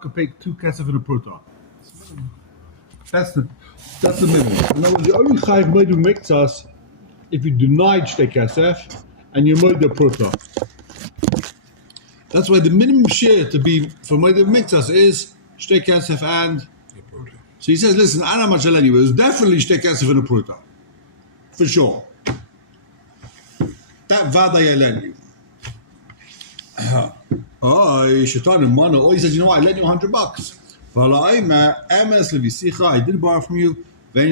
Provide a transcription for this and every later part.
could pay 2 kesef in a pruta. That's the minimum. In other words, you only chayiv moed miktas if you denied shtei kesef and you moed the pruta. That's why the minimum share to be for moed miktas is shtei kesef and. So he says, listen, I don't know how much I'll lend you. It was definitely shtei kesef in a pruta, for sure. That vaday I lend you. Oh, Shaitan and Mana. Oh, he says, you know what? I lent you $100. I did borrow from you. I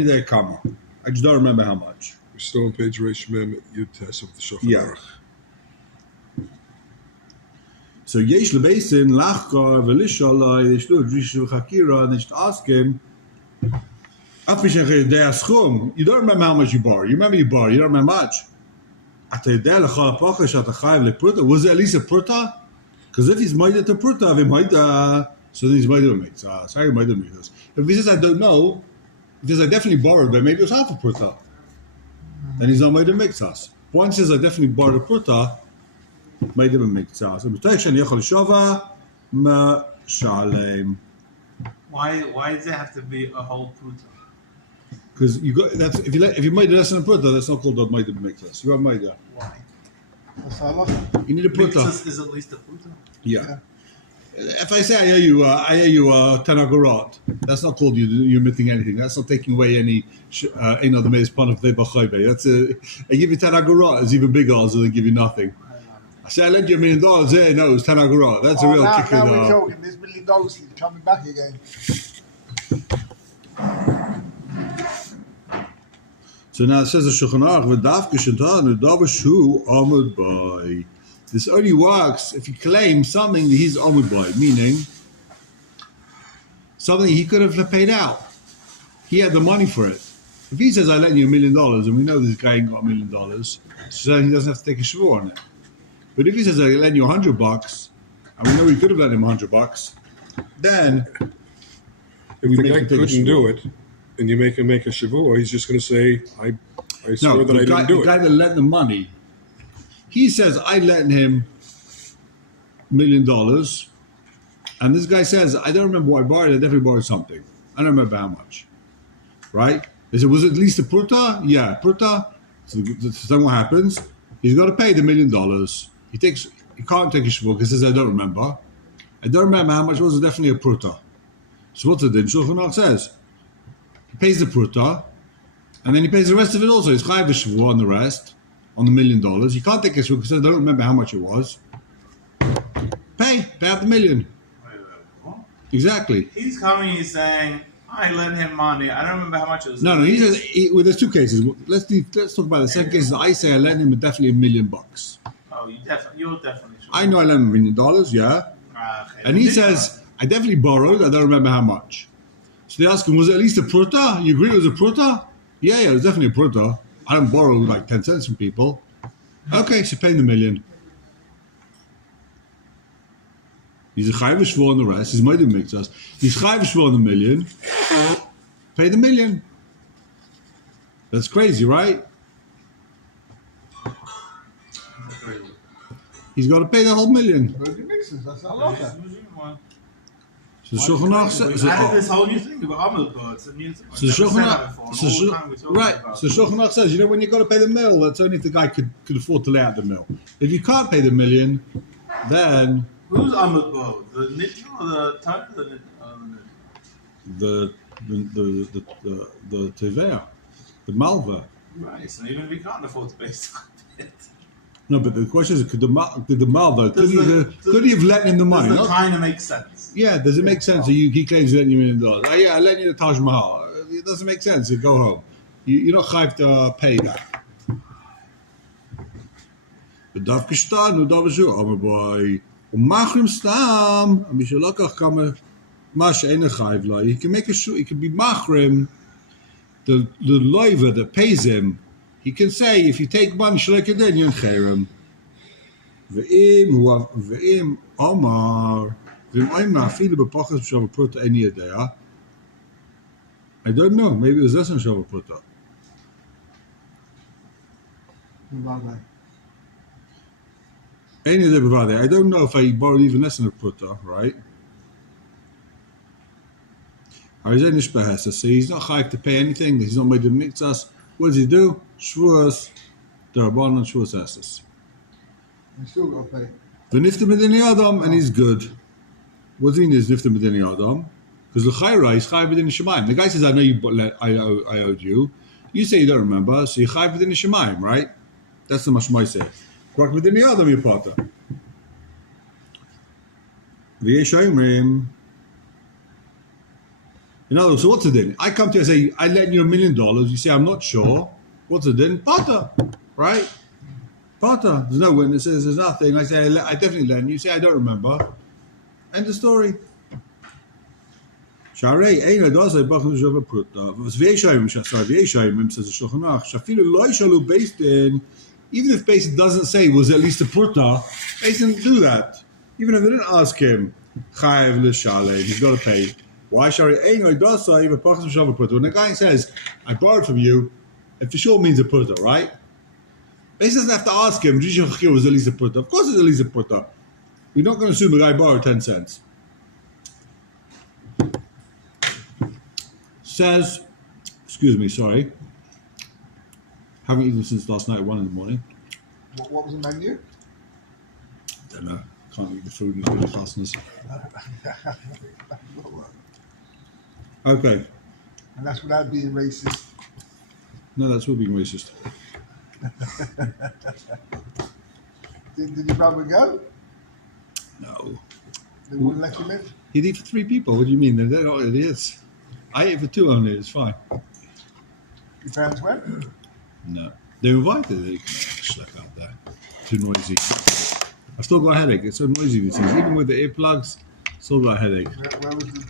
just don't remember how much. We're still on page Reish Mem Yud Tes of the Shulchan Aruch. So Yesh Lebesin Lachkar Velishalai. They should do Rishu Chakira and they should ask him. You don't remember how much you borrowed. You remember you borrowed. You don't remember how much. Was it at least a pruta? Because if he's made it a pruta, so then he's made it a mitzvah. Sorry, made it a mitzvah. If he says I don't know, because I definitely borrowed, but maybe it was half a pruta, then he's not made a mitzvah. Once he says I definitely borrowed a pruta, made him a mitzvah. So why does it have to be a whole pruta? Because you got that's if you made it less than a pruta, that's not called a made a mitzvah. You got made it. Why? You need a pruta. Is at least a pruta. Yeah. If I say I owe you 10 agorot, that's not called you omitting anything. That's not taking away any the maze pun of the bachaybe. That's I give you 10 agorot, it's even bigger odds than give you nothing. I say I lend you $1 million. Yeah, no, it's 10 agorot. That's a real kicker. Now we're talking. This $1 million is coming back again. So now it says the Shulchan Aruch v'davka shentanu davashu amud by. This only works if you claim something that he's amud by, meaning something he could have paid out. He had the money for it. If he says I lent you $1 million, and we know this guy ain't got $1 million, so he doesn't have to take a shvur on it. But if he says I lent you $100, and we know he could have lent him $100, then if the guy couldn't do it, and you make him make a shavua, he's just going to say, I swear that I didn't do it. The guy that lent the money, he says, I lent him $1 million, and this guy says, I don't remember what I borrowed, I definitely borrowed something. I don't remember how much. Right? He said, was it at least a pruta? Yeah, pruta. So then what happens? He's got to pay the $1 million. He can't take a shavua because he says, I don't remember. I don't remember how much it was, definitely a pruta. So what's the din? Shulchan Aruch says, he pays the pruta, and then he pays the rest of it also. He's chayav shvua on the rest, on the $1 million. You can't take a shvua because I don't remember how much it was. Pay out the $1 million. What? Exactly. He's coming. He's saying, I lent him money. I don't remember how much it was. No. He says there's two cases. Let's talk about the second case. I say I lent him definitely $1 million. Oh, you're definitely sure. I know I lent him $1 million. Yeah. Okay. And he says I definitely borrowed. I don't remember how much. So they ask him, was it at least a pruta? You agree it was a pruta? Yeah, it was definitely a pruta. I don't borrow like 10 cents from people. Okay, so pay the $1 million. He's a chayav shvur on the rest. He's made him mix us. He's chayav shvur on the $1 million. Pay the $1 million. That's crazy, right? He's got to pay the whole $1 million. That's not like that. So the Shulchan Aruch says, this whole new thing about Amud birds. So the Shulchan Aruch says, you know, when you got to pay the mill, that's only if the guy could afford to lay out the mill. If you can't pay the $1 million, then who's Amud bird? The Nitro or the Type of the Tevea, the Malva. Right. So even if he can't afford to pay it. No, but the question is, could the Malva could he have lent him the money? Does the kind of make sense? Yeah, does it make sense? So he claims he lent you $1 million. Oh, yeah, I lent you the Taj Mahal. It doesn't make sense. You go home. You're not chayav to pay that. But dafka shtan udavashu boy umachrim stam mishalakach kama mash ein chayav la. He can make a shoe. He can be machrim the loiver that pays him. He can say, if you take money, shlekeden, you're in cherem. Ve'im Omar, ve'im Oimar, afilu b'pachas b'shav pruta any idea. I don't know. Maybe it was less than shav pruta. Any idea b'vadei. I don't know if I borrowed even less than a pruta, right? So he's not chayiv to pay anything. He's not made the mitzvahs. What does he do? Shvuas, Toen Rabani, Shvuas Esses. You still got to pay. V'nifta medini adam, and he's good. What does he mean is nifta medini adam? Because l'chayra, he's chayiv medini shemayim. The guy says, I know I owed you. You say you don't remember, so you're chayiv medini shemayim, right? That's the mashmai say. Rak medini adam yipata. V'yeshayimrim. In other words, so what's the din? I come to you and say, I lent you $1 million. You say, I'm not sure. What's the din? Pata, right? Pata. There's no witnesses. There's nothing. I say, I definitely lent you. You say, I don't remember. End of story. Sharei, Eina does a bachnu shava pruta. V'yeshayim, sorry, v'yeshayim says the Shulchan Aruch. Shafilu lo yishalu based in. Even if Basin doesn't say was at least a pruta, Basin didn't do that. Even if they didn't ask him, chayev l'shalev, he's got to pay. Why shari eino dosa even pachas v'shava pruta? When the guy says, I borrowed from you, it for sure means a pruta, right? Basin doesn't have to ask him, was at least a pruta? Of course it's at least a pruta. You're not going to assume the guy borrowed 10 cents. Says, excuse me, sorry. Haven't eaten since last night at 1 a.m. What was the menu? Don't know. Can't eat the food in the fasteners. Okay. And that's without being racist. No, that's what being racist. Did your brother go? No. They wouldn't let him in? He'd eat for 3 people. What do you mean? They're not idiots. I ate for 2 only. It's fine. Your parents went? No. They're invited. They can schlep out there. Too noisy. I've still got a headache. It's so noisy these things. Even with the earplugs, still got a headache.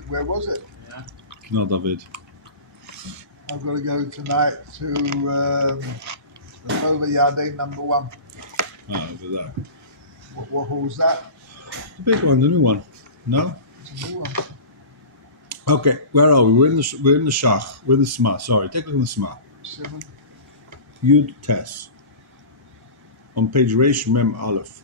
Where was it? No, David. I've got to go tonight to the Nova Yardane number 1. Oh, over there. What hall's that? The big one, the new one. No? It's a new one. Okay, where are we? We're in the Shach. We're in the Sma. Sorry, take a look at the Sma. 7. Yud Tes. On page Reish Mem Aleph.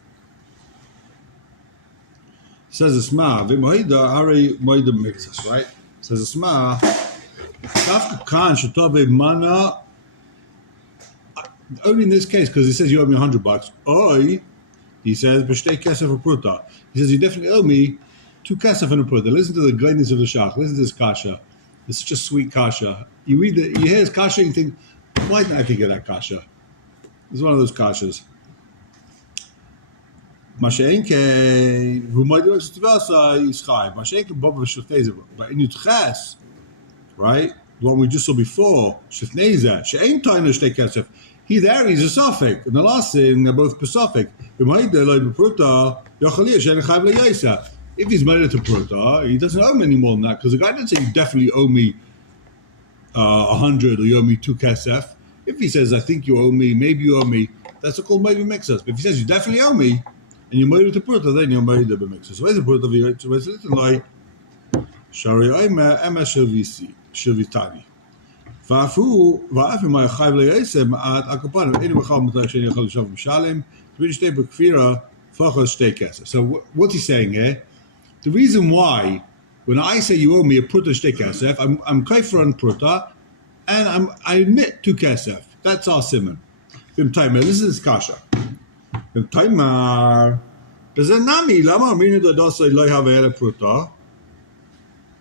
Says the Sma, V'mohida Ari Moida Mixas, right? Says the Sma, Dafka Khan Shatobe Mana. Only in this case, because he says you owe me $100. Oi, he says, B'shtei kesef a pruta. He says you definitely owe me 2 kesef and a pruta. Listen to the greatness of the Shach. Listen to this kasha. It's such a sweet kasha. You read you hear his kasha, and you think, why didn't I think of that kasha? It's one of those kashas. Masha'enke, who might do it to Vasa, is chayv. Masha'enke, Bob of Shafneza. But in Yutches, right? The one we just saw before, Shafneza, She'en Taina Shtei Kesef. He there, he's a suffix. And the last thing, they're both pesafik. If he's married to Pruta, he doesn't owe me any more than that, because the guy didn't say you definitely owe me 100 or you owe me 2 kesef. If he says, I think you owe me, maybe you owe me, that's called maybe mixers. But if he says you definitely owe me, and you're married to Pruta, then you're married to mixers. So where's the Pruta? Where's the little lie? Shari Oima Emma Shilvitani. Vafu Vafu my Chayv Le'esem at Akapanu. Any Machal Mutasheni Chal Shav Mishalim. British State Bekfira Fachas State Kesef. So what's he saying here? The reason why, when I say you owe me a Pruta State Kesef, I'm Kaifer on Pruta, and I admit 2 Kesef. That's our simon. Bim Taimar. This is Kasha. Bim Taimar. Bezanami Lama Mina Dadasa Loi Havela Pruta.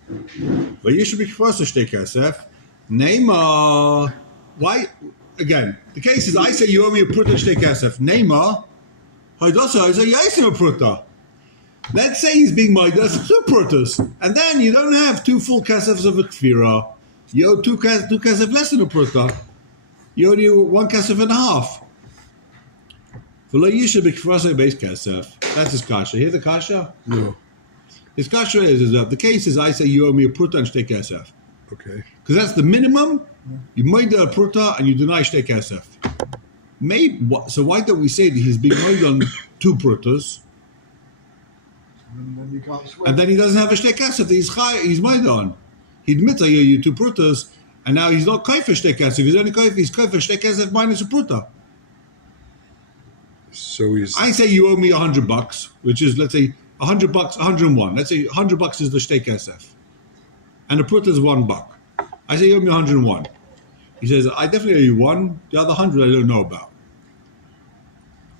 Vayishu Bekfasa State Kesef. Neymar, why? Again, the case is I say you owe me a pruta shtei kesef. Neymar, Haidasa, I say yes, a pruta. Let's say he's being maidas 2 prutas, and then you don't have 2 full kesefs of a tfira. You owe 2 kesef less than a pruta. You only 1 kesef and a half. V'lo yisha b'kfrasei base kesef. That's his kasha. Hear the kasha? No. His kasha is that the case is I say you owe me a pruta and shtei kesef. Okay. Because that's the minimum. You made a pruta and you deny shtei kesef. So why don't we say that he's being made on 2 prutas, And then you can't swear. and then he doesn't have a shtei kesef that he's made on? He admits I owe you 2 prutas, and now he's not kaifer shtei kesef. He's only kaifer shtei kesef minus a pruta. So he's. I say you owe me $100, which is, let's say $100, 101. Let's say $100 is the shtei kesef. and the pruta is $1. I say, you owe me 101. He says, I definitely owe you one. The other 100 I don't know about.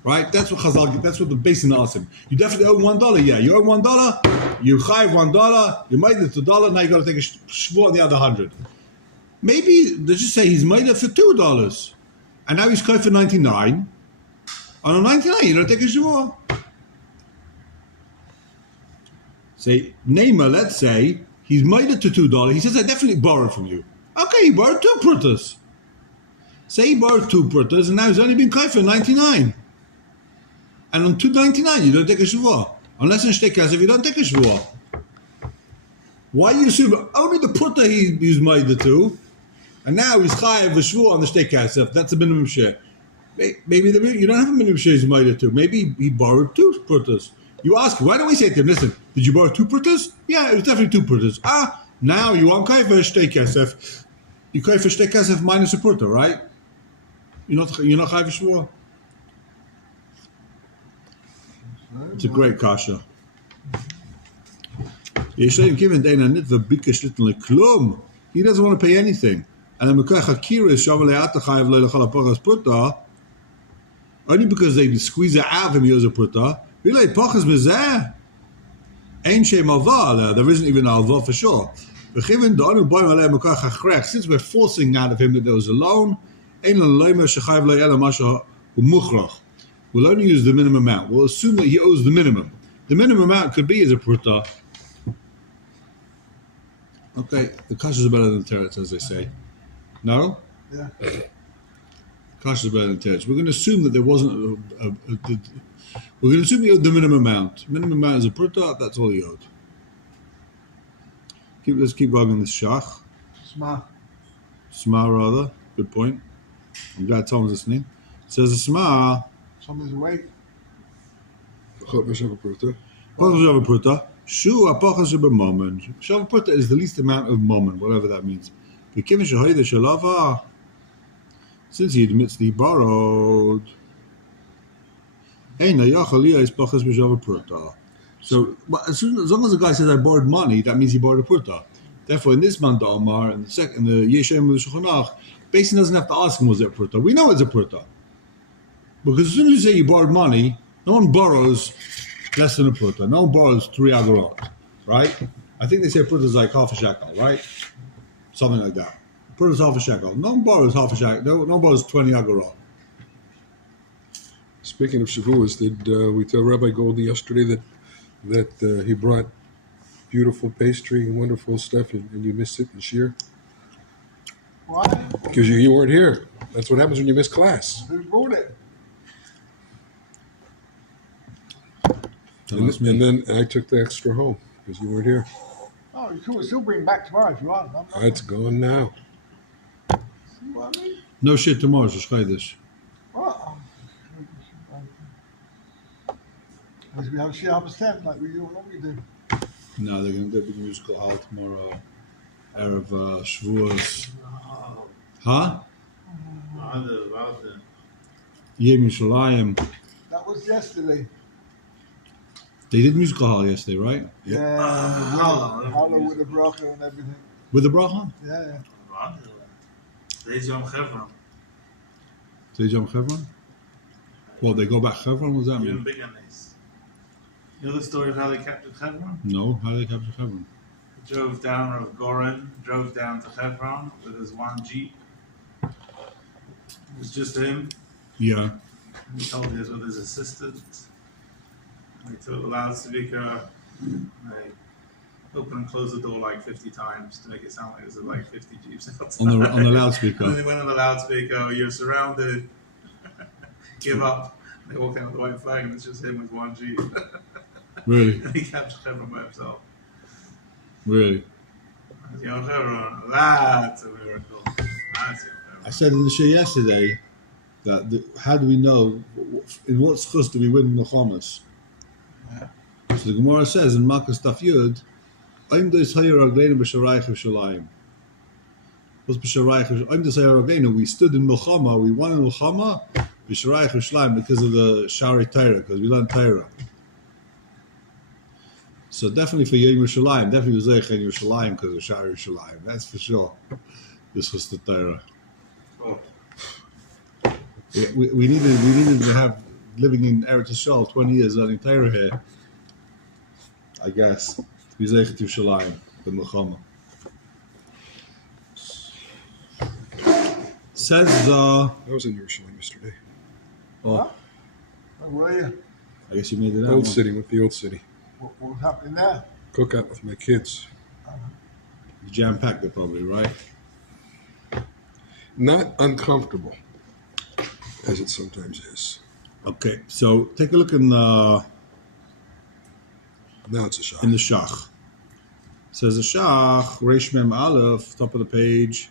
Right? That's what Chazal, that's what the basin asks him. You definitely owe $1. Yeah, you owe $1. You chayiv $1. You made it to $1. Now you got to take a shvuah on the other 100. Maybe they just say he's made it for $2, and now he's chayiv for 99. On a 99, you don't take a shvuah. Say, Neymar, let's say he's made it to $2. He says, I definitely borrowed from you. Okay, he borrowed 2 prutas. Say he borrowed 2 prutas, and now he's only been chayiv for 99. And on 299, you don't take a shvuah. Unless in shtei kesef, you don't take a shvuah. Why you assume only the pruta he's made it to, and now he's chayav a shvuah on the shtei kesef? That's a minimum share. Maybe you don't have a minimum share he's made it to. Maybe he borrowed 2 prutas. You ask, why don't we say to him, listen, did you borrow 2 prutas? Yeah, it was definitely 2 prutas. Now you want chayav for shtei kesef. You chayav for shtei kesef minus a pruta, right? You're not chayav for shvuah. It's a great kasha. He doesn't want to pay anything. And only because they squeeze it out of him, he owes a pruta. There isn't even an alva for sure. Since we're forcing out of him that there was a loan, we'll only use the minimum amount. We'll assume that he owes the minimum. The minimum amount could be as a pruta. Okay, the kasha is better than the teretz, as they say. No? Yeah. Kasha is better than the teretz. We're going to assume that there wasn't we're going to assume he owed the minimum amount. Minimum amount is a pruta, that's all he owed. Let's keep going on this shach. Sma rather. Good point. I'm glad Tom was listening. It says a sma. Somebody's awake. Shu apachas b'momen. Shav pruta is the least amount of moment, whatever that means. Since he admits that he borrowed, so as long as the guy says I borrowed money, that means he borrowed a pruta. Therefore, in this man Omar and the Yeshem of the Shulchan, Basin doesn't have to ask him was it a pruta. We know it's a pruta. Because as soon as you say you borrowed money, no one borrows less than a pruta. No one borrows 3 agorot, right? I think they say pruta is like half a shekel, right? Something like that. Pruta is half a shekel. No one borrows half a shekel. No one borrows 20 agorot. Speaking of shavuos, did we tell Rabbi Goldie yesterday that he brought beautiful pastry and wonderful stuff, and you missed it this year? Why? Because you weren't here. That's what happens when you miss class. Who brought it? And then I took the extra home because you weren't here. Oh, you can still bring it back tomorrow if you want. It's gone now. See what I mean? No shit tomorrow, so Shchaydish. What? Because we have a shit on the stand like we normally do. No, they're going to do a big musical hall tomorrow. Erev Shavuos. Huh? Yom Yerushalayim. That was yesterday. They did musical hall yesterday, right? Yeah. Hollow with the bracha and everything. With the bracha? Yeah. Today's Yom Chevron. Today's Yom Chevron? Well, they go back Chevron? What does that Even mean? bigger nice. You know the story of how they captured Chevron? No, how do they capture Chevron? Drove down, Rav Goren drove down to Hebron with his one Jeep. It was just him. Yeah. And he told us with his assistant. And he took the loudspeaker. They open and close the door like 50 times to make it sound like there's like 50 Jeeps outside. On the loudspeaker. And they went on the loudspeaker, you're surrounded. Give up. They walked out with the white flag and it's just him with one Jeep. Really? And he captured Hebron by himself. Really? Yom Hebron, that's a miracle. I said in the show yesterday that how do we know in what schus do we win Milchamas? Yeah. So the Gemara says in Makkos Daf Yud, "Oim dos hayir ragleinu b'sharayich Yerushalayim." What's b'sharayich? Oim dos hayir ragleinu. We stood in Milchama. We won in Milchama b'sharayich Yerushalayim because of the Shari Torah, because we learned Torah. So definitely for Yom Yerushalayim, definitely was Zeich in Yerushalayim because of Sha'ar Yerushalayim. That's for sure. This was the Torah. Oh, We needed to have living in Eretz Yisrael 20 years learning Torah here. I guess. We Zeich to Yerushalayim, the Milchama. Says I was in Yerushalayim yesterday. oh, Where were you? I guess you made it out. Old city, with the old city. What was happening there? Cookout with my kids. Jam packed it probably, right? Not uncomfortable, as it sometimes is. Okay, so take a look in the Now it's a shock. Shach. It says the Shach, Reish Mem Aleph, top of the page.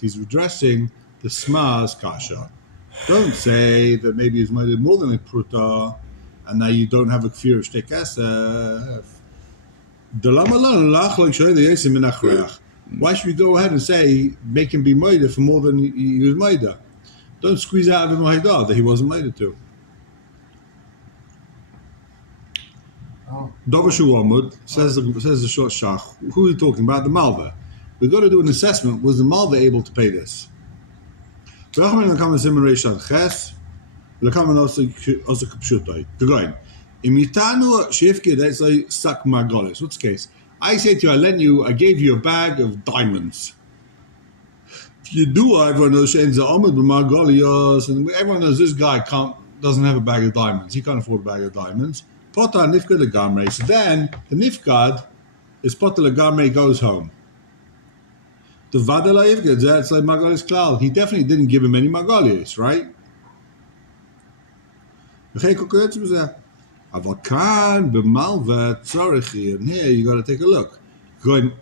He's redressing the Sma's Kasha. Don't say that maybe he's made it more than a pruta, and now you don't have a kfir of shtei kesef. Why should we go ahead and say make him be made for more than he was made? Don't squeeze out of him that he wasn't made to. Oh, Dovashu Amud says the short shach. Who are we talking about? The Malva. We've got to do an assessment. Was the Malva able to pay this? What's the case? I say to you, I gave you a bag of diamonds. If you do, everyone knows and everyone knows this guy doesn't have a bag of diamonds. He can't afford a bag of diamonds. Potter nifkad legamrei. So then the nifkad is potter legamrei, goes home. The vadala yivgad, it's like magalis klal. He definitely didn't give him any magalis, right? Avokan b'malva tzorichi, and here you got to take a look. Going,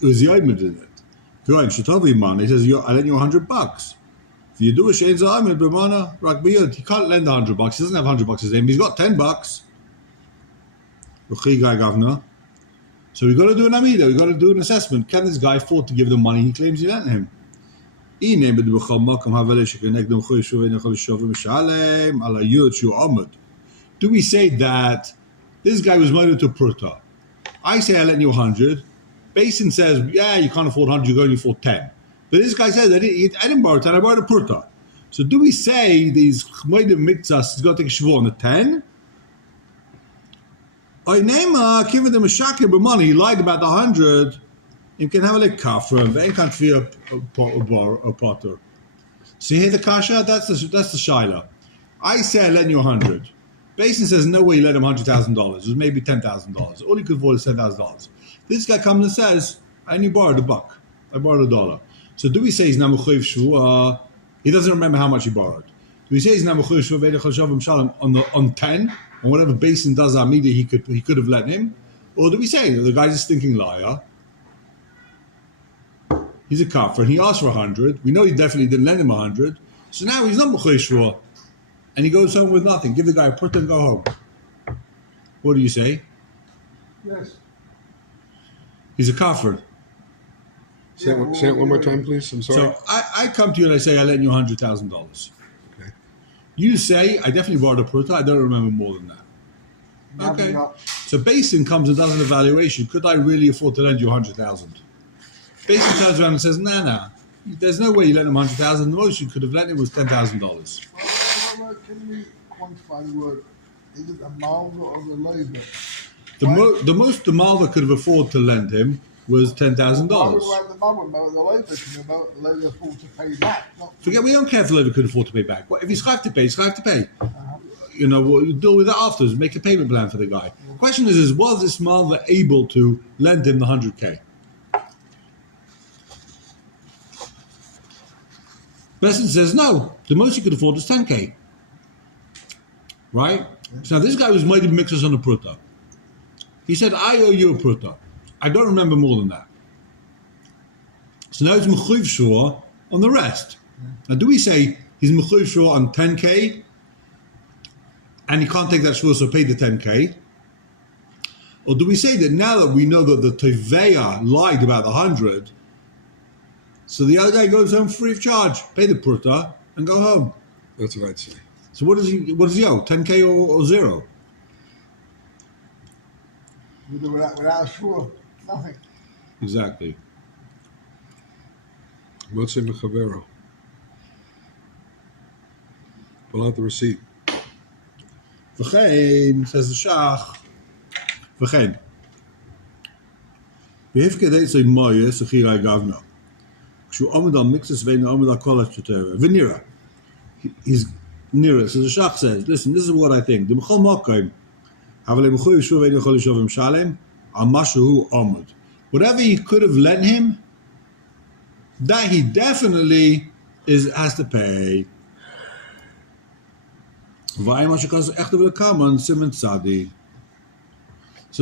was Yoimid in it? Going, shetovi man. He says, I lend you $100. If you do a shein zayimid b'mana rak biyud, he can't lend $100. He doesn't have $100 his name. He's got $10. So we got to do an amida. We got to do an assessment. Can this guy afford to give the money he claims he lent him? Do we say that this guy was murdered to pruta? I say I lent you 100. Basin says, yeah, you can't afford 100. You can only afford 10. But this guy says, I didn't borrow 10. I borrowed a pruta. So do we say these chmoidim mikzas is got to take a shvur on the 10? I name given them a shakir b'money. He lied about the 100. You can have a little kafra. They can't fear a potter. So you hear the kasha? That's the shaila. I say I lent you 100. Basin says no way. You lent him $100,000. It was maybe $10,000. All he could afford is $10,000. This guy comes and says, I only borrowed $1. I borrowed $1. So do we say he's namuchoiv shvua? He doesn't remember how much he borrowed. Do we say he's namuchoiv shvua on 10? On whatever Basin does Amida, he could have let him? Or do we say the guy's a stinking liar? He's a kafir, and he asked for 100. We know he definitely didn't lend him 100. So now he's not Mechoi Shvua. And he goes home with nothing. Give the guy a put and go home. What do you say? yes. He's a kafir. Say it one more time, please. I'm sorry. So I come to you and I say, I lent you $100,000. Okay. You say, I definitely borrowed a pruta. I don't remember more than that. Okay. So Basin comes and does an evaluation. Could I really afford to lend you 100,000? Basin turns around and says, nah. There's no way you lent him 100,000. The most you could have lent him was $10,000. Well, can we quantify the word? Is it a malva or the labor? The most the Malva could have afforded to lend him was $10,000. Why would the malva know the labor can the labor afford to pay back? Forget, we don't care if the Levi could afford to pay back. If he's going to pay, he's going to pay. You know, we'll deal with that afterwards. Make a payment plan for the guy. The question is was this Malva able to lend him the 100K? Besson says no. The most he could afford is 10K. Right? So now this guy was mighty mixers on the pruta. He said, I owe you a pruta. I don't remember more than that. So now he's mechuv shua on the rest. Now do we say he's mechuv shua on 10K and he can't take that shua so pay the 10K? Or do we say that now that we know that the Teveya lied about the 100, so the other guy goes home free of charge, pay the pruta and go home? That's what I'd say. So what does he owe? 10K or zero? Without sure, nothing. Exactly. Motse Mechavero. Pull out the receipt. V'chein, says the Shach. V'chein. V'hifke deitzei moye sechirai gavna. Kshu omid al mixes vein omid al kolat shetera. V'nira. He's near it. So the Shach says, listen, this is what I think. The B'chol Mokaim. Havalei b'chu yishuv vein yachol yishuv imshalem. Al mashu omid. Whatever he could have lent him, that he definitely has to pay. So the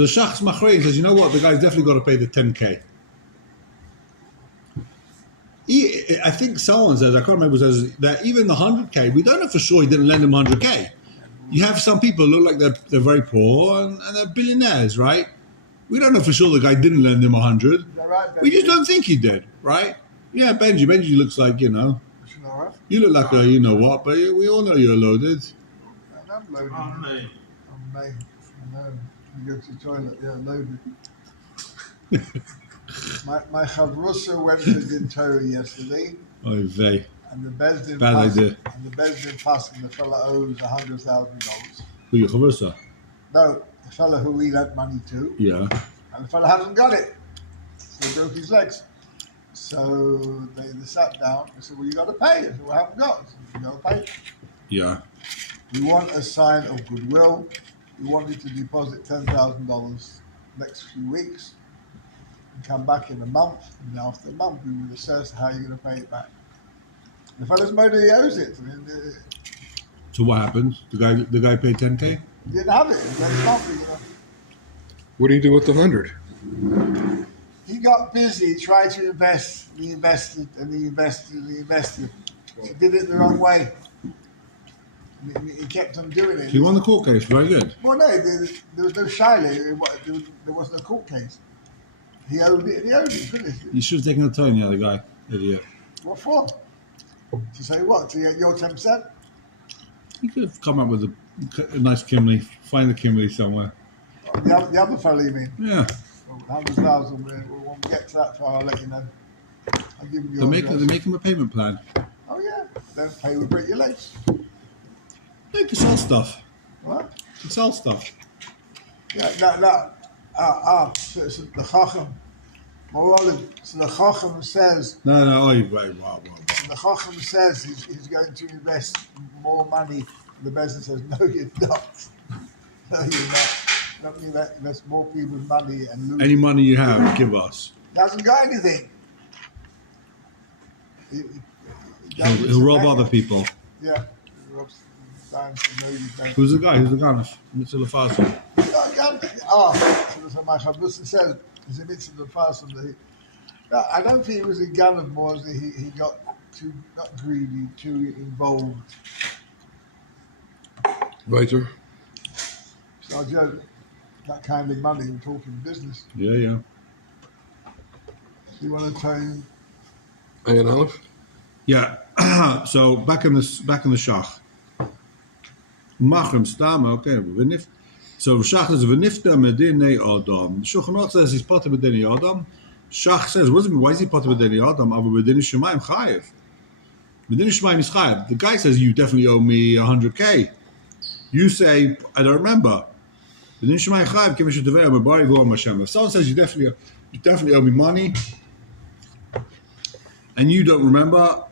Shach's Machrein says, you know what, the guy's definitely got to pay the 10K. I think someone says, I can't remember who says, that even the 100K, we don't know for sure he didn't lend him 100K. You have some people who look like they're very poor and they're billionaires, right? We don't know for sure the guy didn't lend him 100. Right, We just don't think he did, right? Yeah, Benji. Benji looks like, you know, you look like a you know what, but we all know you're loaded. I'm loaded. Oh, no. I'm made. I know. You go to the toilet, yeah, loaded. my chavrusa went to the Torah yesterday, Oh, vey. and the Bezdin Bad passed, idea. and the Bezdin passed, and the fella owes $100,000. Who you chavrusa? No, the fella who we lent money to, Yeah. and the fella hasn't got it, so he broke his legs. So they sat down and said, "Well, you got to pay." I said, "Well, I haven't got it." So, "You got to pay." Yeah. We want a sign of goodwill. We want you to deposit $10,000 next few weeks and come back in a month. And after a month, we will assess how you're going to pay it back. The fella's motor, he owes it. I mean, So what happened? The guy paid 10K? he didn't have it. Next month, you know. What do you do with the 100? He got busy, tried to invest. He invested and he invested and he invested. He did it the wrong way. He kept on doing it. He won the court case. Very good. Well, no, there was no Shiloh. There wasn't a court case. He owed it, and he owed it, finished. You should have taken the time, the other guy. Idiot. What for? To say what? To get your 10%? You could have come up with a nice Kimley. Find the Kimley somewhere. The other fellow, you mean? Yeah. 100,000. When we get to that far, I'll let you know. I'll give you They your make address. him a payment plan. Oh, yeah. Don't pay with break your legs. They can sell stuff. What? They can sell stuff. Yeah, so the Chacham. Morally, so the Chacham says, No. Oh, right. Wow. the Chacham says he's going to invest more money. The business says, no, you're not. No, you're not. Not mean that invest more people's money and lose. Any money you have, give us. He hasn't got anything. He'll rob other people. Yeah. He robs dimes and ladies' banks. Who's the guy? Who's the guy? Mitzvah Lefasim. So my Chabrusa says, he's a mitzvah of fasting. I don't think he was a gun of more. He got too, not greedy, too involved. Weiter. It's not a joke. That kind of money, we're talking business. Yeah. So you want to tell him? Ayan Aleph. Yeah. So back in the Shach. Machrim Stama. Okay. So Shach says v'nifta medinei Adam. Shulchan Aruch says he's potter medinei Adam. Shach says, why is he potter medinei Adam? Ava medinei Shemaim chayev. Medinei Shemaim is chayev. The guy says you definitely owe me 100K. You say I don't remember. If someone says you definitely owe me money, and you don't remember,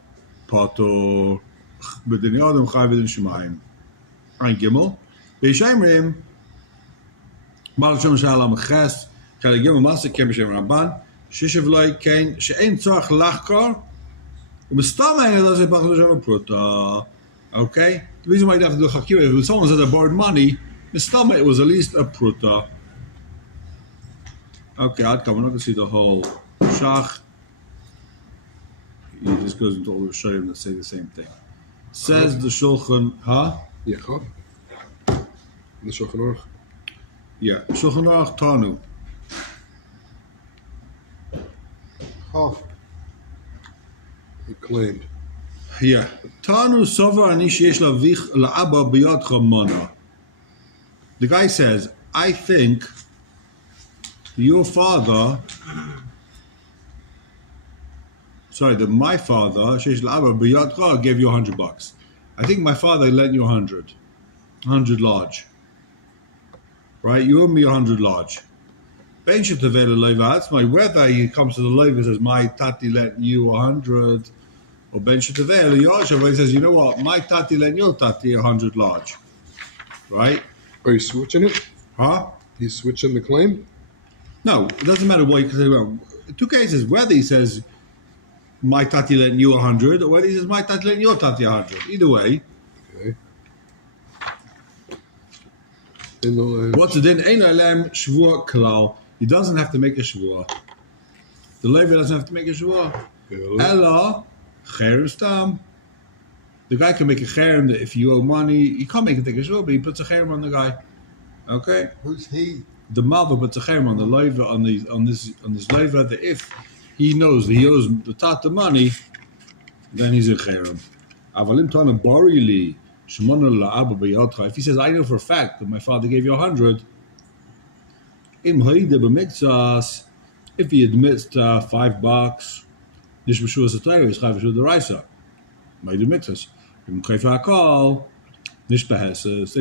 Pato b'din Adam chayav b'din Shemaim. Ein Gimel. Beishaimrim Malachon Shalom Ches Kali Gimel Masik Kem B'Shem Rabban Shishav Loi Kain She'en Tzarach Lachkar U'Mistam Ein Elazei Bach L'Shem Pruta. Okay? The reason why you have to do Chakira is when someone says I borrowed money, Mistam it was at least a Pruta. Okay, I'd come. We're not going to see the whole Shach. He just goes into all the Rishonim that say the same thing. Says the Shulchan, Yaakov. The Shulchan Aruch. Yeah, Shulchan Aruch Tanu. Chof. He claimed. Yeah. Tanu sover ani sheyesh lavich la'aba biyadcha mana. The guy says, I think your father, that my father, sheyesh la'aba biyadcha, gave you $100. I think my father lent you 100 large. Right? You owe me 100 large. Ben shetaveh leiva atzmai. Whether he comes to the leiva and says, my tati lent you 100, or ben shetaveh leyashav, where he says, you know what, my tati lent your tati 100 large. Right? Are you switching it? Huh? He's switching the claim? No, it doesn't matter what you can say. Well, two cases, whether he says, my tati lent you 100, or whether he says, my tati lent your tati 100. Either way. Okay. In What's the din? Ein alem shvua kalal. He doesn't have to make a shvua. The Levi doesn't have to make a shvua. Ella cherem stam. The guy can make a cherem that if you owe money, he can't make a take a shvua, but he puts a cherem on the guy. Okay. Who's he? The mother puts a cherem on the Levi on this Levi that if he knows that he owes the tata money, then he's a cherem. Avalim tana barili. If he says, I know for a fact that my father gave you 100, if he admits to $5, this was a Torah, is chayav the Raisa. Made the mitzvahs. Then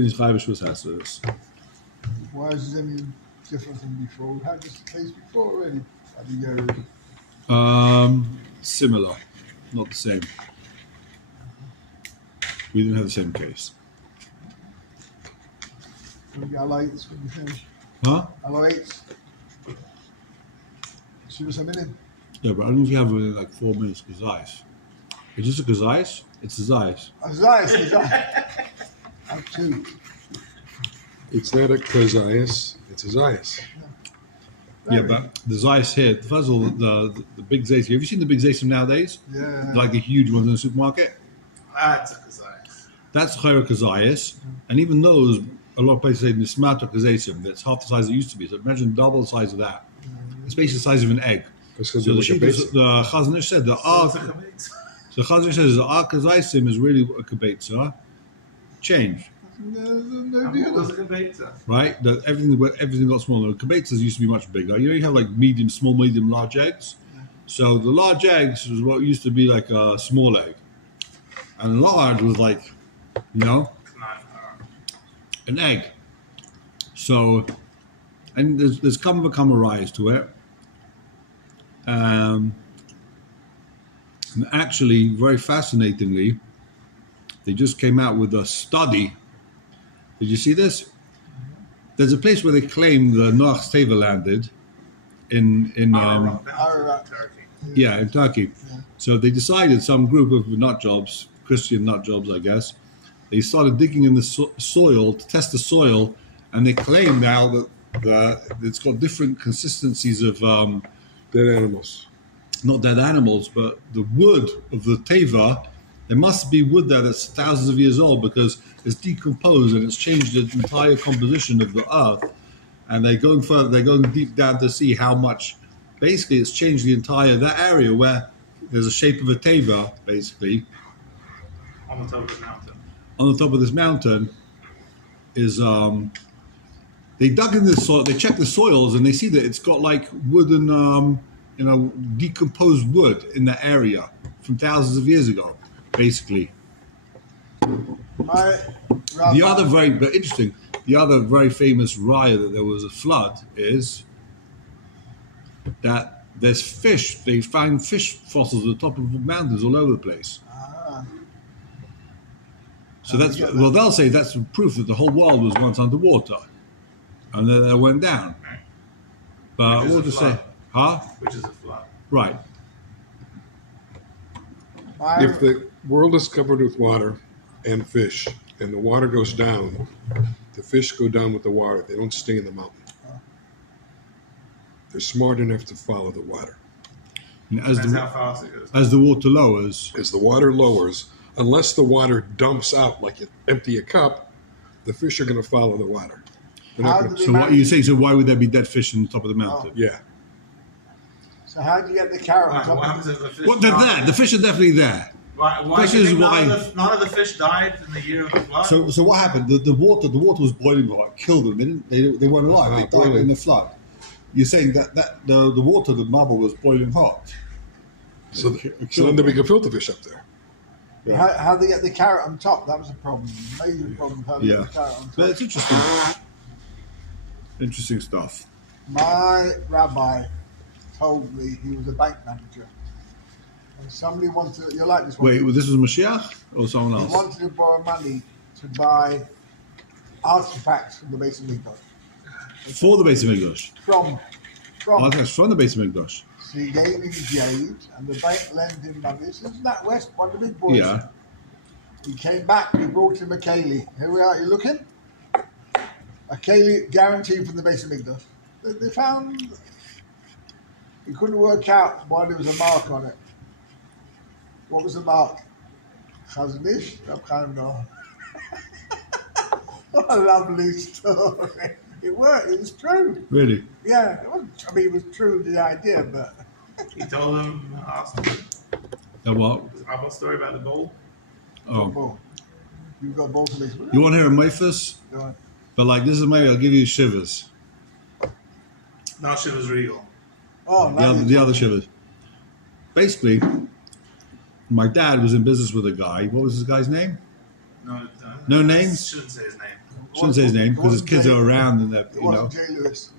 he's chayav Hesses. Why is it any different than before? We had this case before already. Similar, not the same. We didn't have the same case. We got lights when you finish. Huh? Lights. Shoot us a minute. Yeah, but I don't know if you have like 4 minutes kazais. Is this a kazais? It's a zais. A Zeiss. I'm two. It's not a Kezias, it's a Zias. Yeah, but the zais here, first of all, the big zais. Have you seen the big zais nowadays? Yeah. Like the huge ones in the supermarket? That's a kazayas. That's chayra kazais. And even those, a lot of places say nismata kazaisim. That's half the size it used to be. So imagine double the size of that. It's basically the size of an egg. So the Chazon Ish said the Chazon Ish says the kazaisim is really a kibetza. Change. Right? That everything got smaller. Kibetzas used to be much bigger. You know, you have like medium, small, medium, large eggs. So the large eggs was what used to be like a small egg. And large was like, you know, an egg. So, and there's come a rise to it. And actually, very fascinatingly, they just came out with a study. Did you see this? There's a place where they claim the Noach's Teva landed in Turkey. Yeah, in Turkey. Yeah. So they decided, some group of nut jobs, Christian nut jobs, I guess, they started digging in the soil to test the soil, and they claim now that it's got different consistencies of Dead animals. not dead animals, but the wood of the teva. There must be wood there that's thousands of years old because it's decomposed and it's changed the entire composition of the earth. And they're going further, they're going deep down to see how much. Basically, it's changed the entire that area where there's a shape of a teva, basically. On the top of the mountain. On the top of this mountain is they dug in this soil, they checked the soils, and they see that it's got like wooden, decomposed wood in that area from thousands of years ago, basically. The other very famous raya that there was a flood is that there's fish. They find fish fossils at the top of mountains all over the place. So that's they'll say that's proof that the whole world was once underwater, and then it went down. But what to say, huh? Which is a flood. Right. If the world is covered with water and fish, and the water goes down, the fish go down with the water. They don't stay in the mountain. They're smart enough to follow the water. And That's how fast it goes. as the water lowers, As the water lowers, unless the water dumps out like you empty a cup, the fish are going to follow the water. They're not gonna, so what you say? So why would there be dead fish on the top of the mountain? yeah. So how do you get the carrot on Right, top what of happens if the fish Well, they're die? there. The fish are definitely there. Why do Question you is think why- none of the fish died in the year of the flood? So what happened? The water was boiling hot, killed them. They weren't alive. Ah, They died boiling. in the flood. You're saying that the water, the marble was boiling hot. So, It so killed then they them. make gefilte fish up there. Yeah. How they get the carrot on top? That was a problem. Major problem. How they get Yeah, the carrot on but top. it's interesting. Interesting stuff. My rabbi told me he was a bank manager, and somebody wanted. You like this one? Wait, this was Mashiach or someone He else? wanted to borrow money to buy artifacts from the base of Mikdash. For the base of English. From. Artifacts from the base of English. So he gave him jade, and the bank lent him money. This is that West, one of the big boys. Yeah. He came back, he brought him a Kaylee. Here we are, you looking? A Kaylee guaranteed from the base of Mikdash. They found, he couldn't work out why there was a mark on it. What was the mark? Chazanish? No. What a lovely story. It worked, it was true. Really? Yeah, it wasn't, I mean, it was true, the idea, but He told him, asked him, What? how about the story about the bowl? Oh. boom. You've got both of these. You want to hear a Mephis? Go on. But like this is maybe I'll give you shivers. Now she was regal. Oh, The other shivers. Basically, my dad was in business with a guy. What was this guy's name? No names? Shouldn't say his name. Shouldn't say his name because his kids are around and that It you know. wasn't Jay Lewis.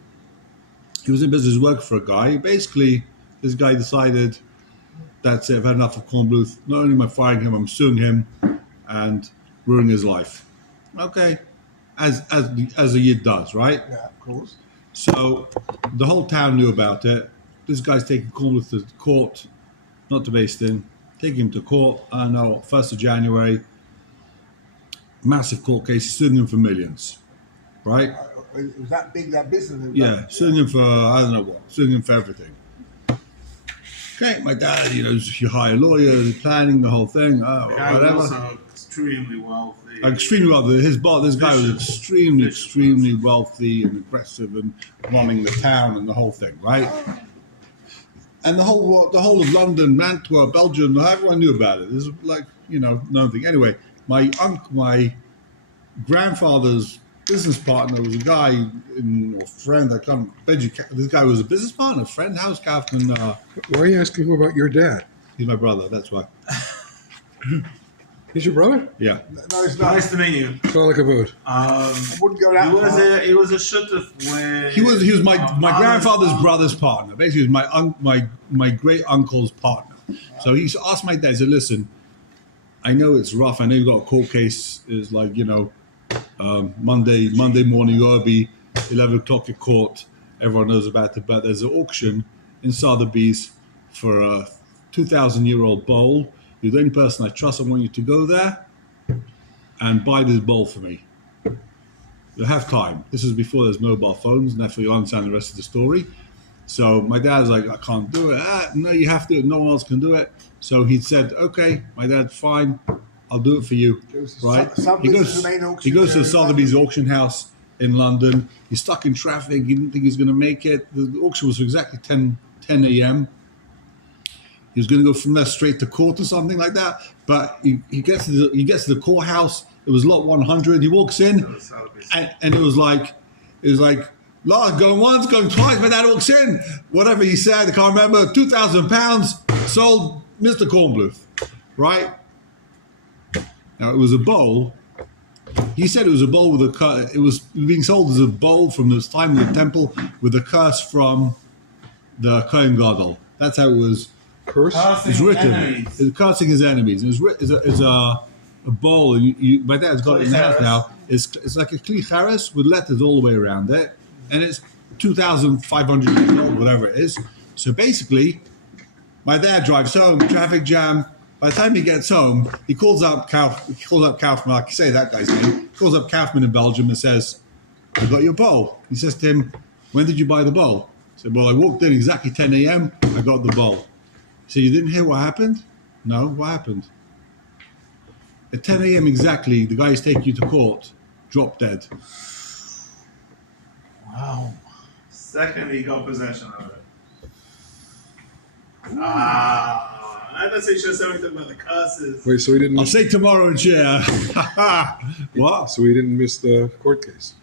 He was in business working for a guy. Basically, this guy decided, that's it, I've had enough of Corn Bluth. Not only am I firing him, I'm suing him and ruining his life. Okay, as a Yid does, right? Yeah, of course. So the whole town knew about it. This guy's taking Corn Bluth to court, not to Basin, taking him to court. I know, 1st of January, massive court case, suing him for millions, right? It was that big, that business. Yeah, suing him for I don't know what, suing him for everything. Okay, my dad, you know, you hire lawyers, planning the whole thing, The guy was whatever. also extremely wealthy. Extremely wealthy. This guy was extremely wealthy and aggressive and running the town and the whole thing, right? And the whole of London, Mantua, Belgium, everyone knew about it. There's like, you know, nothing. Anyway, my grandfather's business partner was a guy or friend. I can't. This guy was a business partner, friend, house captain. Why are you asking about your dad? He's my brother. That's why. He's your brother? Yeah. No, it's not. Nice to meet you. Call like a boat. I wouldn't go that far. He was a shutuf with. He was my grandfather's brother's partner. Basically, he was my great uncle's partner. So he asked my dad. He said, "Listen, I know it's rough. I know you got a court case. Is like you know, Monday morning. You'll be 11 o'clock at court. Everyone knows about it. But there's an auction in Sotheby's for a 2,000-year-old bowl. You're the only person I trust. I want you to go there and buy this bowl for me. You'll have time." This is before there's mobile phones, and that's where you'll understand the rest of the story. So my dad was like, "I can't do it." No, you have to. No one else can do it. So he said, "Okay." My dad's fine. I'll do it for you. Right? He goes to the Sotheby's auction house in London. He's stuck in traffic. He didn't think he was going to make it. The auction was exactly 10 a.m. He was going to go from there straight to court or something like that. But he gets to the courthouse. It was lot 100. He walks in, and it was like, Lord, going once, going twice. My dad walks in. Whatever he said, I can't remember. £2,000 sold Mr. Kornbluth, right? Now it was a bowl. He said it was a bowl with a curse. It was being sold as a bowl from this time in the temple with a curse from the Kohen Gadol. That's how it was. Curse? It's written. It's cursing his enemies. It's a bowl. And my dad's got it in the house now. It's like a kli charis with letters all the way around it, and it's 2,500 years old, whatever it is. So basically, my dad drives home, traffic jam. By the time he gets home, he calls up Kaufman. I can say that guy's name. He calls up Kaufman in Belgium and says, "I got your bowl." He says to him, "When did you buy the bowl?" He said, "Well, I walked in exactly 10 a.m. I got the bowl." So you didn't hear what happened? No, what happened? At 10 a.m. exactly, the guy who's taking you to court dropped dead. Wow. Second, he got possession of it. I thought you should have said something about the curses. Wait, so he didn't I'll miss, say tomorrow in chair. What? so he didn't miss the court case.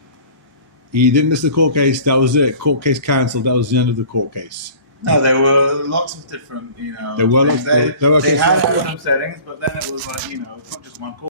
He didn't miss the court case. That was it. Court case cancelled. That was the end of the court case. No, there were lots of different, There were things. lots- there were they cases- had some settings, but then it was like, it's not just one court.